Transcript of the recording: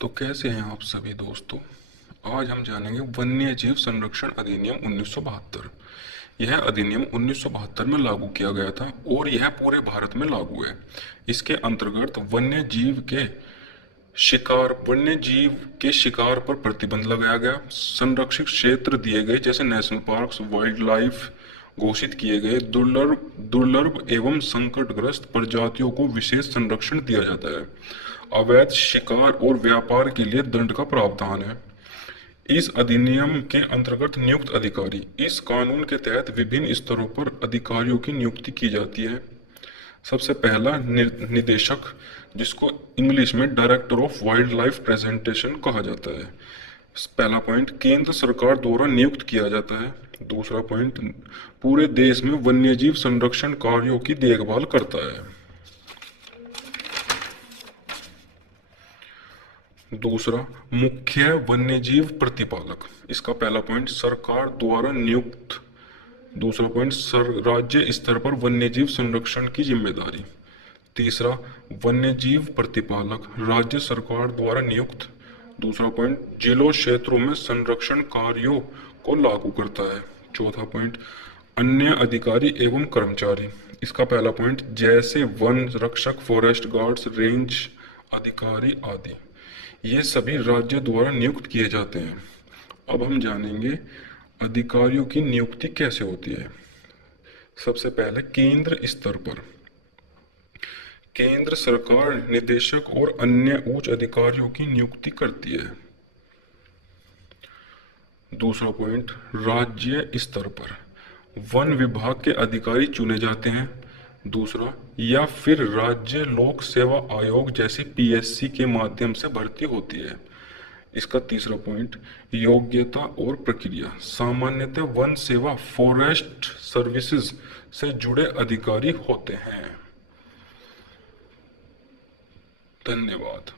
तो कैसे हैं आप सभी दोस्तों। आज हम जानेंगे वन्य जीव संरक्षण अधिनियम 1972। यह अधिनियम 1972 में लागू किया गया था और यह पूरे भारत में लागू है। इसके अंतर्गत वन्य जीव के शिकार पर प्रतिबंध लगाया गया। संरक्षित क्षेत्र दिए गए, जैसे नेशनल पार्क्स, वाइल्ड लाइफ घोषित किए गए। दुर्लभ एवं संकटग्रस्त प्रजातियों को विशेष संरक्षण दिया जाता है। अवैध शिकार और व्यापार के लिए दंड का प्रावधान है। इस अधिनियम के अंतर्गत नियुक्त अधिकारी, इस कानून के तहत विभिन्न स्तरों पर अधिकारियों की नियुक्ति की जाती है। सबसे पहला निदेशक, जिसको इंग्लिश में director of wild life presentation कहा जाता है। पहला पॉइंट, केंद्र सरकार द्वारा नियुक्त किया जाता है। दूसरा पॉइंट, पूरे देश में वन्यजीव संरक्षण कार्यों की देखभाल करता है। दूसरा, मुख्य वन्यजीव प्रतिपालक। इसका पहला पॉइंट, सरकार द्वारा नियुक्त। दूसरा पॉइंट, राज्य स्तर पर वन्यजीव संरक्षण की जिम्मेदारी। तीसरा, वन्यजीव प्रतिपालक राज्य सरकार द्वारा नियुक्त। दूसरा पॉइंट, जिलों क्षेत्रों में संरक्षण कार्यों को लागू करता है। चौथा पॉइंट, अन्य अधिकारी एवं कर्मचारी। इसका पहला पॉइंट, जैसे वन रक्षक, फॉरेस्ट गार्ड्स, रेंज अधिकारी आदि, ये सभी राज्य द्वारा नियुक्त किए जाते हैं। अब हम जानेंगे अधिकारियों की नियुक्ति कैसे होती है। सबसे पहले केंद्र स्तर पर केंद्र सरकार निदेशक और अन्य उच्च अधिकारियों की नियुक्ति करती है। दूसरा पॉइंट, राज्य स्तर पर वन विभाग के अधिकारी चुने जाते हैं। दूसरा, या फिर राज्य लोक सेवा आयोग जैसे पीएससी के माध्यम से भर्ती होती है। इसका तीसरा पॉइंट, योग्यता और प्रक्रिया। सामान्यतः वन सेवा, फॉरेस्ट सर्विसेज से जुड़े अधिकारी होते हैं। धन्यवाद।